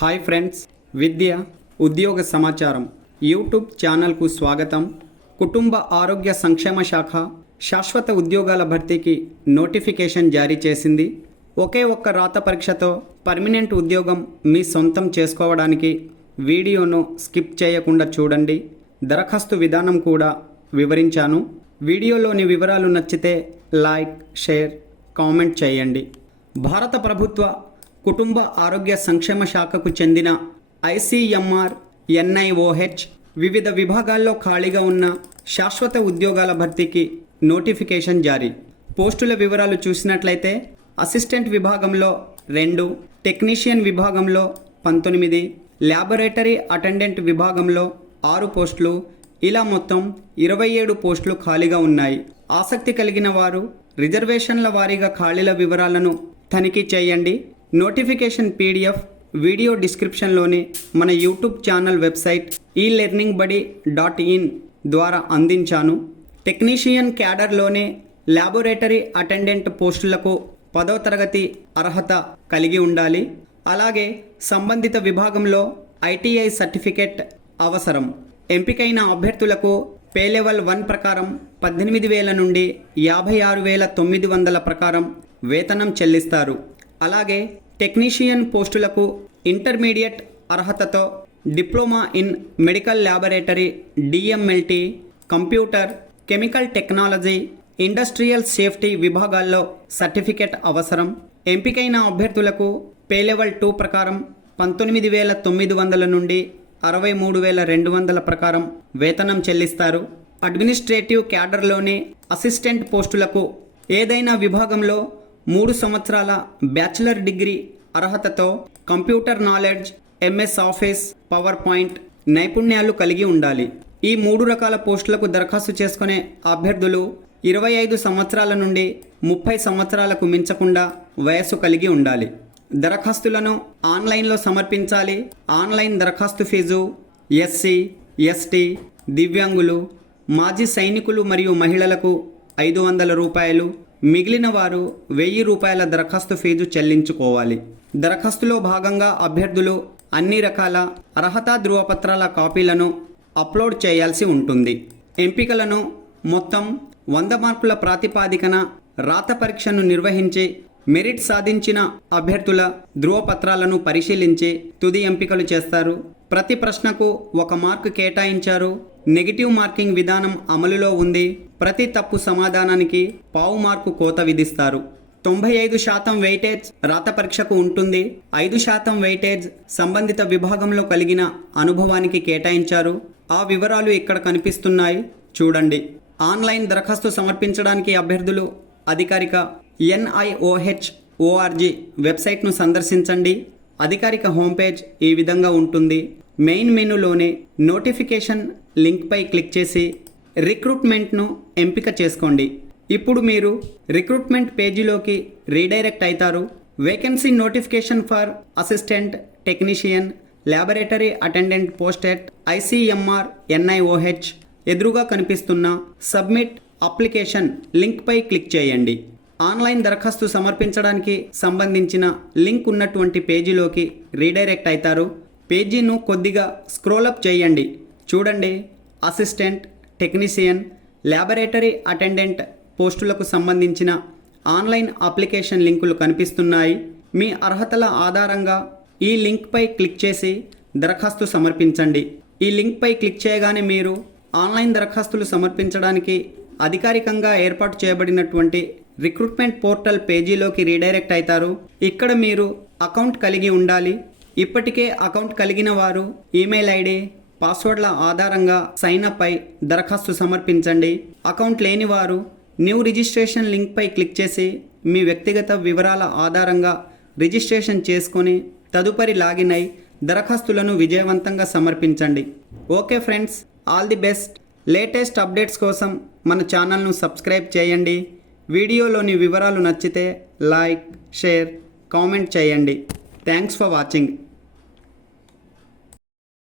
Hi friends, విద్య ఉద్యోగ సమాచారం YouTube ఛానల్కు స్వాగతం. కుటుంబ ఆరోగ్య సంక్షేమ శాఖ శాశ్వత ఉద్యోగాల భర్తీకి నోటిఫికేషన్ జారీ చేసింది. ఒకే ఒక్క రాత పరీక్షతో పర్మనెంట్ ఉద్యోగం మీ సొంతం చేసుకోవడానికి వీడియోను స్కిప్ చేయకుండా చూడండి. దరఖాస్తు విధానం కూడా వివరించాను. వీడియోలోని వివరాలు నచ్చితే లైక్, షేర్, కామెంట్ చేయండి. భారత ప్రభుత్వ కుటుంబ ఆరోగ్య సంక్షేమ శాఖకు చెందిన ICMR NIOH వివిధ విభాగాల్లో ఖాళీగా ఉన్న శాశ్వత ఉద్యోగాల భర్తీకి నోటిఫికేషన్ జారీ. పోస్టుల వివరాలు చూసినట్లయితే అసిస్టెంట్ విభాగంలో 2, టెక్నీషియన్ విభాగంలో 19, ల్యాబొరేటరీ అటెండెంట్ విభాగంలో 6 పోస్టులు, ఇలా మొత్తం 27 పోస్టులు ఖాళీగా ఉన్నాయి. ఆసక్తి కలిగిన వారు రిజర్వేషన్ల వారీగా ఖాళీల వివరాలను తనిఖీ చేయండి. నోటిఫికేషన్ PDF వీడియో డిస్క్రిప్షన్లోని మన యూట్యూబ్ ఛానల్ వెబ్సైట్ elearningbuddy.in ద్వారా అందించాను. టెక్నీషియన్ క్యాడర్లోనే ల్యాబొరేటరీ అటెండెంట్ పోస్టులకు 10వ తరగతి అర్హత కలిగి ఉండాలి. అలాగే సంబంధిత విభాగంలో ITI సర్టిఫికేట్ అవసరం. ఎంపికైన అభ్యర్థులకు పే లెవెల్ 1 ప్రకారం 18,000 నుండి 56,900 ప్రకారం వేతనం చెల్లిస్తారు. అలాగే టెక్నీషియన్ పోస్టులకు ఇంటర్మీడియట్ అర్హతతో diploma in medical laboratory DMLT, computer, chemical technology, industrial safety విభాగాల్లో సర్టిఫికేట్ అవసరం. ఎంపికైన అభ్యర్థులకు పే లెవెల్ 2 ప్రకారం 19,900 నుండి 63,200 ప్రకారం వేతనం చెల్లిస్తారు. అడ్మినిస్ట్రేటివ్ క్యాడర్లోని అసిస్టెంట్ పోస్టులకు ఏదైనా విభాగంలో 3 సంవత్సరాల బ్యాచిలర్ డిగ్రీ అర్హతతో computer knowledge, MS office, power point నైపుణ్యాలు కలిగి ఉండాలి. ఈ 3 రకాల పోస్టులకు దరఖాస్తు చేసుకునే అభ్యర్థులు 25 సంవత్సరాల నుండి 30 సంవత్సరాలకు మించకుండా వయస్సు కలిగి ఉండాలి. దరఖాస్తులను ఆన్లైన్లో సమర్పించాలి. ఆన్లైన్ దరఖాస్తు ఫీజు SC, ST, దివ్యాంగులు, మాజీ సైనికులు మరియు మహిళలకు 500 రూపాయలు, మిగిలిన వారు 1000 రూపాయల దరఖాస్తు ఫీజు చెల్లించుకోవాలి. దరఖాస్తులో భాగంగా అభ్యర్థులు అన్ని రకాల అర్హతా ధృవపత్రాల కాపీలను అప్లోడ్ చేయాల్సి ఉంటుంది. ఎంపికలను మొత్తం 100 మార్కుల ప్రాతిపాదికన రాత పరీక్షను నిర్వహించి మెరిట్ సాధించిన అభ్యర్థుల ధృవపత్రాలను పరిశీలించి తుది ఎంపికలు చేస్తారు. ప్రతి ప్రశ్నకు 1 మార్కు కేటాయించారు. నెగిటివ్ మార్కింగ్ విధానం అమలులో ఉంది. ప్రతి తప్పు సమాధానానికి 0.5 మార్కు కోత విధిస్తారు. 95% వెయిటేజ్ రాత పరీక్షకు ఉంటుంది. 5% వెయిటేజ్ సంబంధిత విభాగంలో కలిగిన అనుభవానికి కేటాయించారు. ఆ వివరాలు ఇక్కడ కనిపిస్తున్నాయి, చూడండి. ఆన్లైన్ దరఖాస్తు సమర్పించడానికి అభ్యర్థులు అధికారిక NIOH.org వెబ్సైట్ను సందర్శించండి. అధికారిక హోంపేజ్ ఈ విధంగా ఉంటుంది. మెయిన్ మెనూలోని నోటిఫికేషన్ లింక్పై క్లిక్ చేసి రిక్రూట్మెంట్ను ఎంపిక చేసుకోండి. ఇప్పుడు మీరు రిక్రూట్మెంట్ పేజీలోకి రీడైరెక్ట్ అవుతారు. Vacancy notification for assistant technician laboratory attendant post at ICMR NIOH ఎదురుగా కనిపిస్తున్న సబ్మిట్ అప్లికేషన్ లింక్పై క్లిక్ చేయండి. ఆన్లైన్ దరఖాస్తు సమర్పించడానికి సంబంధించిన లింక్ ఉన్నటువంటి పేజీలోకి రీడైరెక్ట్ అవుతారు. పేజీను కొద్దిగా స్క్రోలప్ చేయండి. చూడండి, అసిస్టెంట్ టెక్నీషియన్ ల్యాబొరేటరీ అటెండెంట్ పోస్టులకు సంబంధించిన ఆన్లైన్ అప్లికేషన్ లింకులు కనిపిస్తున్నాయి. మీ అర్హతల ఆధారంగా ఈ లింక్పై క్లిక్ చేసి దరఖాస్తు సమర్పించండి. ఈ లింక్పై క్లిక్ చేయగానే మీరు ఆన్లైన్ దరఖాస్తులు సమర్పించడానికి అధికారికంగా ఏర్పాటు చేయబడినటువంటి రిక్రూట్మెంట్ పోర్టల్ పేజీలోకి రీడైరెక్ట్ అవుతారు. ఇక్కడ మీరు అకౌంట్ కలిగి ఉండాలి. ఇప్పటికే అకౌంట్ కలిగిన వారు ఈమెయిల్ ID, పాస్వర్డ్ల ఆధారంగా సైన్ అప్ అయి దరఖాస్తు సమర్పించండి. అకౌంట్ లేని వారు న్యూ రిజిస్ట్రేషన్ లింక్పై క్లిక్ చేసి మీ వ్యక్తిగత వివరాల ఆధారంగా రిజిస్ట్రేషన్ చేసుకొని తదుపరి లాగిన్ అయి దరఖాస్తులను విజయవంతంగా సమర్పించండి. Okay friends, all the best. Latest updates కోసం మన ఛానల్ను సబ్స్క్రైబ్ చేయండి. వీడియోలోని వివరాలు నచ్చితే లైక్, షేర్, కామెంట్ చేయండి. Thanks for watching.